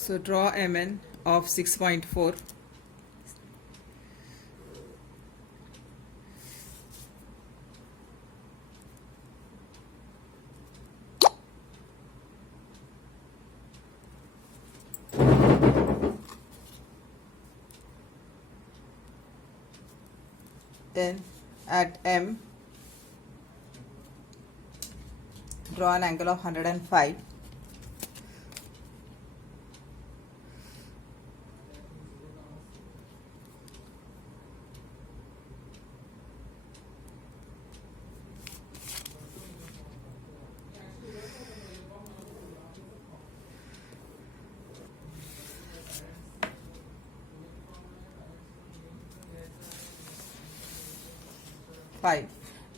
So draw MN of 6.4. Then at M, draw an angle of 105.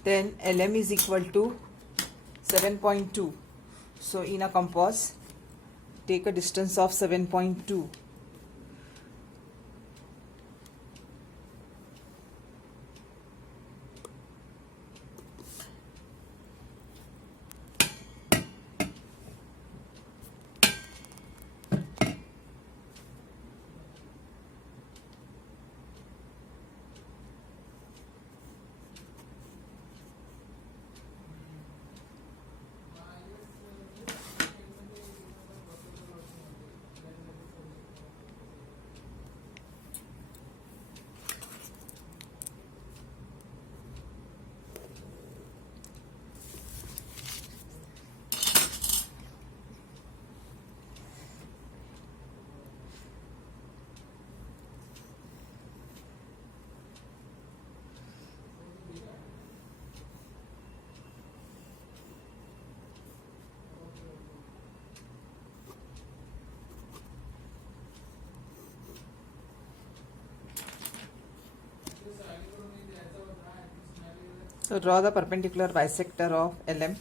Then LM is equal to 7.2. So in a compass, take a distance of 7.2. So draw the perpendicular bisector of LM.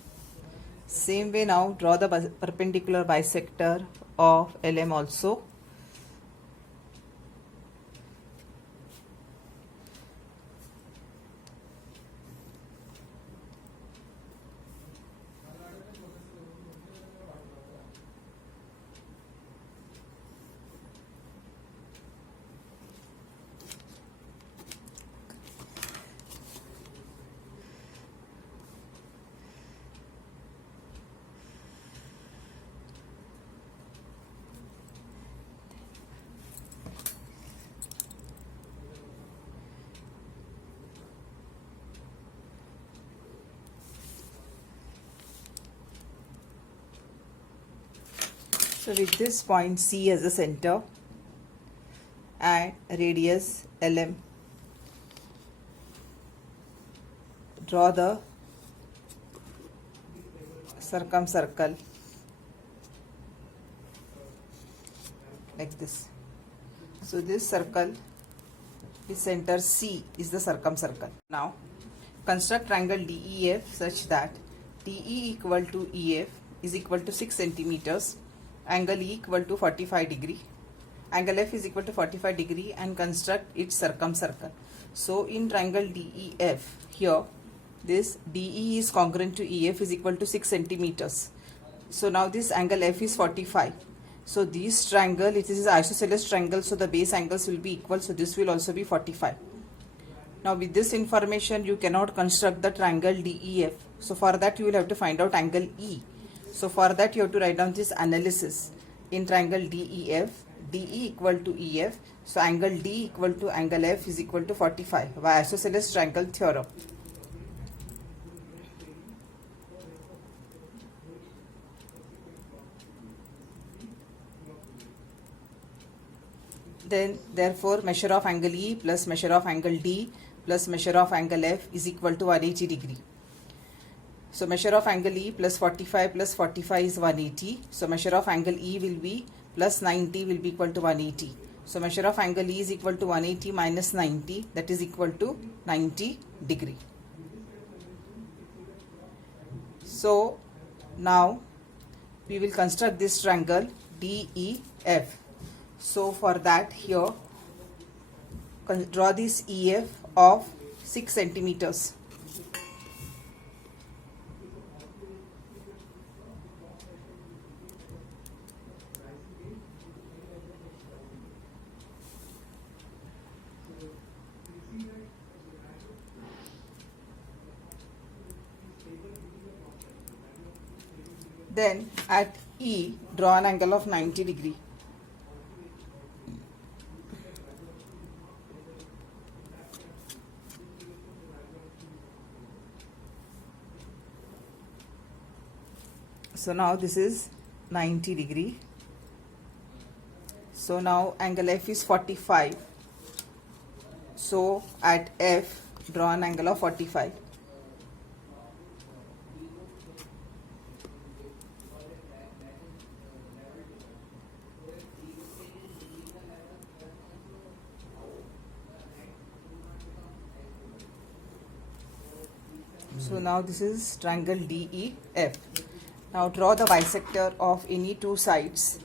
Same way now draw the perpendicular bisector of LM also. So with this point C as the center and radius LM, draw the circumcircle like this. So this circle, the center C is the circumcircle. Now construct triangle DEF such that DE equal to EF is equal to 6 centimeters, angle E equal to 45 degree, angle F is equal to 45 degree, and construct its circumcircle. So in triangle DEF, here this DE is congruent to EF is equal to 6 centimeters. So now this angle F is 45. So this triangle, it is isosceles triangle, so the base angles will be equal, so this will also be 45. Now with this information you cannot construct the triangle DEF. So for that you will have to find out angle E. So for that you have to write down this analysis. In triangle DEF, DE equal to EF, so angle D equal to angle F is equal to 45 by isosceles triangle theorem. Then therefore measure of angle E plus measure of angle D plus measure of angle F is equal to 180 degree. So measure of angle E plus 45 is 180. So measure of angle E will be plus 90 will be equal to 180. So measure of angle E is equal to 180 minus 90, that is equal to 90 degree. So now we will construct this triangle DEF. So for that here draw this EF of 6 centimeters. Then at E, draw an angle of 90 degree. So now this is 90 degree. So now angle F is 45. So at F, draw an angle of 45. So now this is triangle DEF. Now draw the bisector of any two sides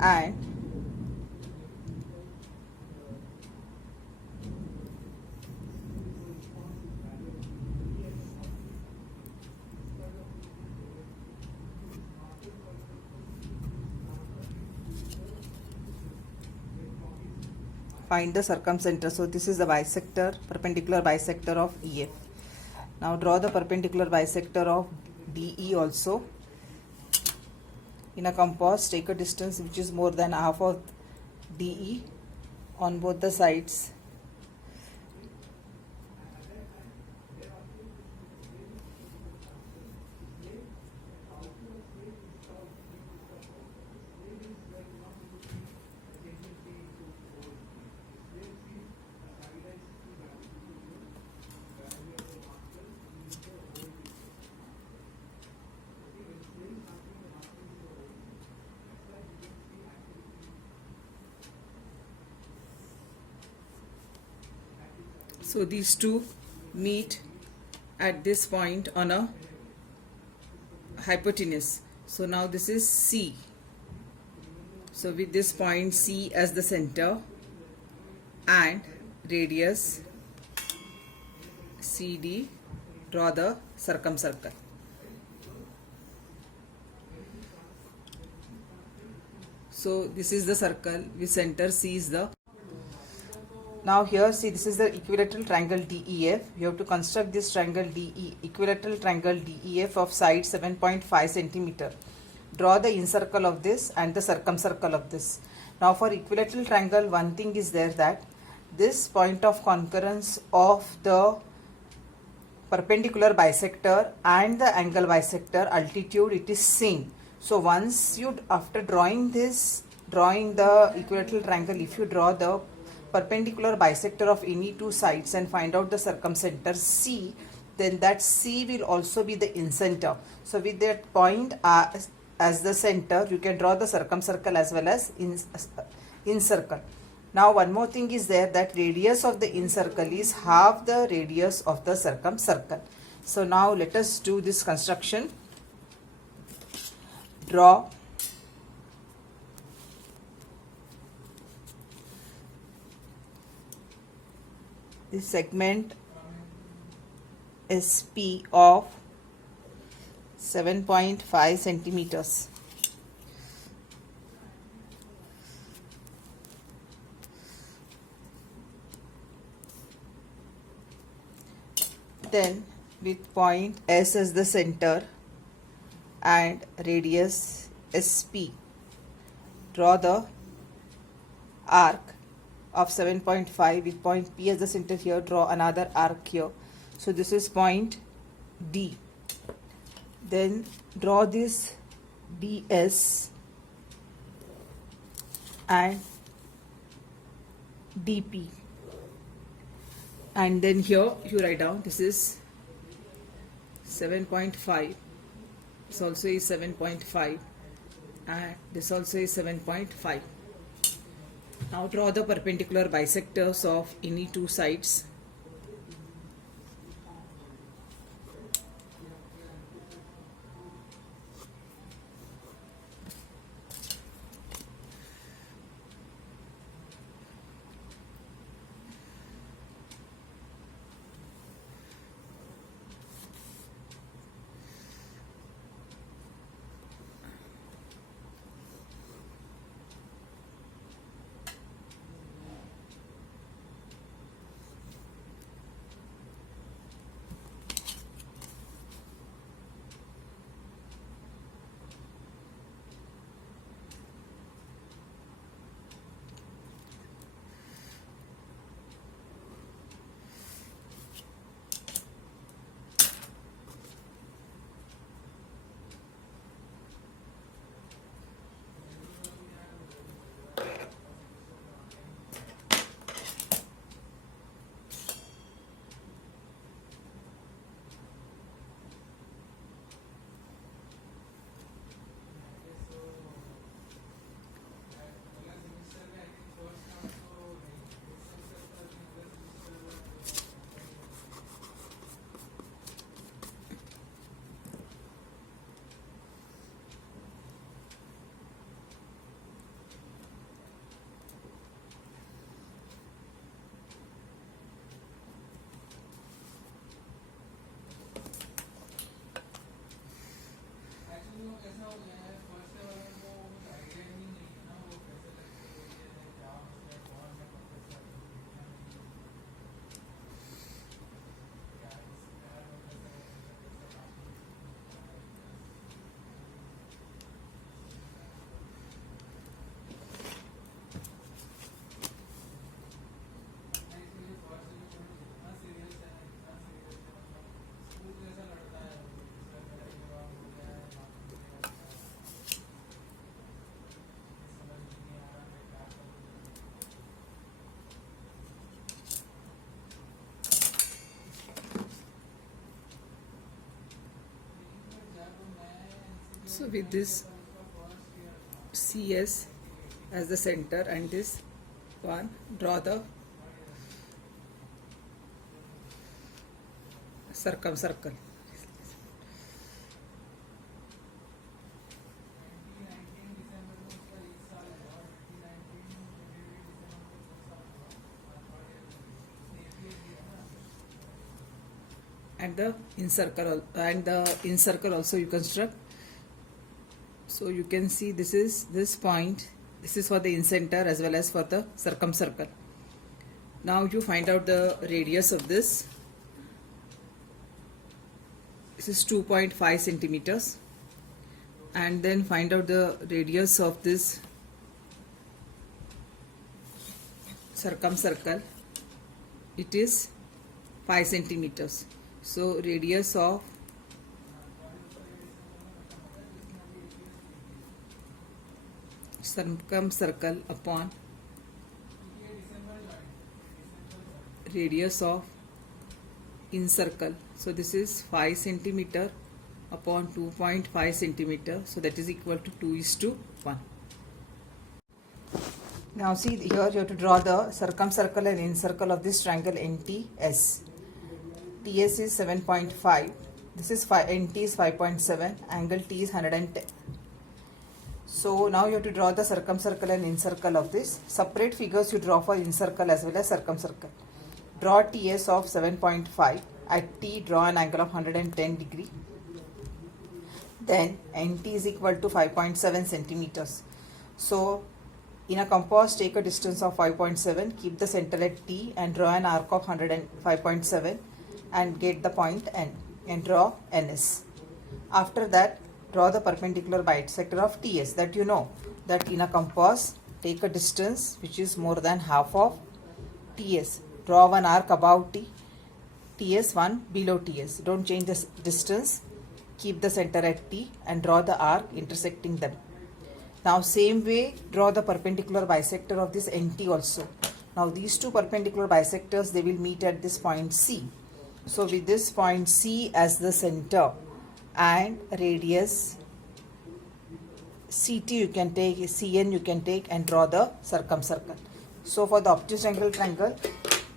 and find the circumcenter. So this is the bisector, perpendicular bisector of EF. Now draw the perpendicular bisector of DE also. In a compass, take a distance which is more than half of DE on both the sides. So these two meet at this point on a hypotenuse. So now this is C. So with this point C as the center and radius CD, draw the circumcircle. So this is the circle with center C is the. Now here see, this is the equilateral triangle DEF. You have to construct this triangle equilateral triangle DEF of side 7.5 centimeter. Draw the incircle of this and the circumcircle of this. Now for equilateral triangle, one thing is there, that this point of concurrence of the perpendicular bisector and the angle bisector altitude, it is same. So once you, after drawing the equilateral triangle, if you draw the perpendicular bisector of any two sides and find out the circumcenter C, then that C will also be the incenter. So with that point as the center, you can draw the circumcircle as well as incircle. Now one more thing is there, that radius of the incircle is half the radius of the circumcircle. So now let us do this construction. Draw this segment SP of 7.5 centimeters. Then with point S as the center and radius SP, draw the arc of 7.5 with point P as the center. Here draw another arc here. So this is point D. Then draw this DS and DP, and then here you write down this is 7.5, this also is 7.5, and this also is 7.5. Now draw the perpendicular bisectors of any two sides. So with this CS as the center and this one, draw the circumcircle. And the incircle also you construct. So you can see this is this point. This is for the incenter as well as for the circumcircle. Now you find out the radius of this. This is 2.5 centimeters. And then find out the radius of this circumcircle. It is 5 centimeters. So radius of circumcircle upon radius of incircle. So this is 5 centimeter upon 2.5 centimeter. So that is equal to 2:1. Now see here you have to draw the circumcircle and incircle of this triangle NTS. TS is 7.5. This is NT is 5.7. Angle T is 110. So now you have to draw the circumcircle and incircle of this. Separate figures you draw for incircle as well as circumcircle. Draw TS of 7.5. At T draw an angle of 110 degree. Then NT is equal to 5.7 centimeters. So in a compass take a distance of 5.7. Keep the center at T and draw an arc of 105.7 and get the point N and draw NS. After that draw the perpendicular bisector of TS. That you know that in a compass take a distance which is more than half of TS. Draw one arc above T, TS, one below TS. Don't change the distance. Keep the center at T and draw the arc intersecting them. Now same way draw the perpendicular bisector of this NT also. Now these two perpendicular bisectors, they will meet at this point C. So with this point C as the center and radius CT you can take, CN you can take and draw the circumcircle. So for the obtuse angle triangle,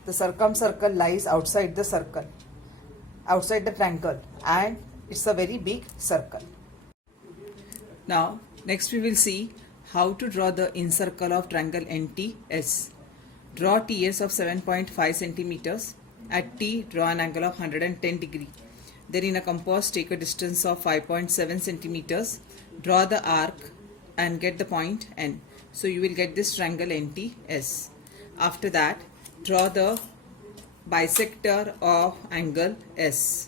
the circumcircle lies outside the circle, outside the triangle, and it's a very big circle. Now next we will see how to draw the incircle of triangle NTS. Draw TS of 7.5 centimeters. At T draw an angle of 110 degree. Then in a compass take a distance of 5.7 centimeters. Draw the arc and get the point N. So you will get this triangle NTS. After that draw the bisector of angle S.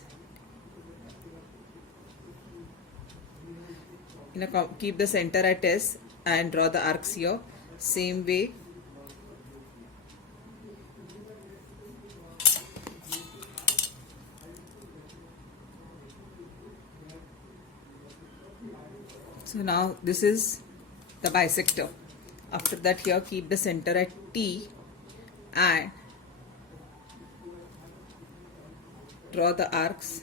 Keep the center at S and draw the arcs here. Same way so now this is the bisector. After that here keep the center at T and draw the arcs.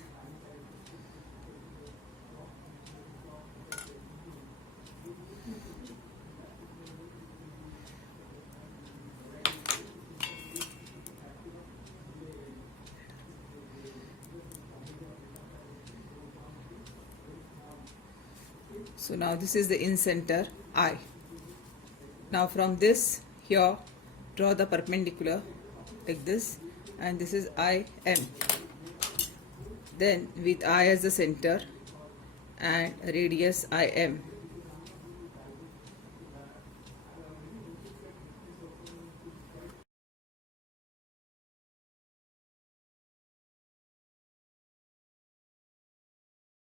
So now this is the incenter I. Now from this here draw the perpendicular like this, and this is IM. Then with I as the center and radius IM.